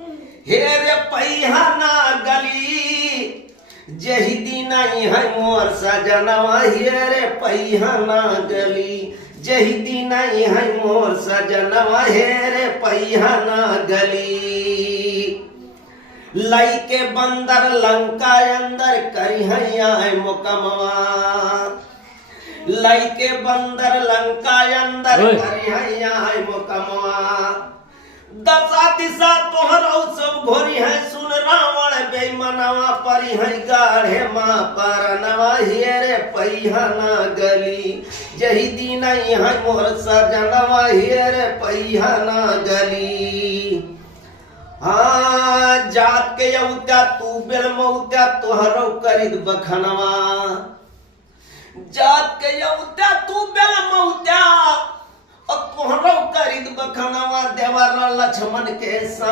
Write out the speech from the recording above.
हेरे पैहा ना गली जही दिन है मोर सजनवा हेरे पैहा ना गली जही दिन है मोर सजनवा हेरे पैहा ना गली लाई के बंदर लंका अंदर करी है मुकमवा लाई के बंदर लंका अंदर करी है मुकमवा दशा दिशा तोहर सब घोरी है सुन रावण बेईमानवा परी है गाढ़े माँ परनवा हेरे पैहा ना गली जही दिन है मोर सजनवा हेरे पैहा ना गली। हाँ जात के यौत्या तू बेल मौत्या तोहरो करित बखनवा जात के यौत्या तू बेल मौत्या और तोहरो करित बखनवा देवर लक्ष्मण के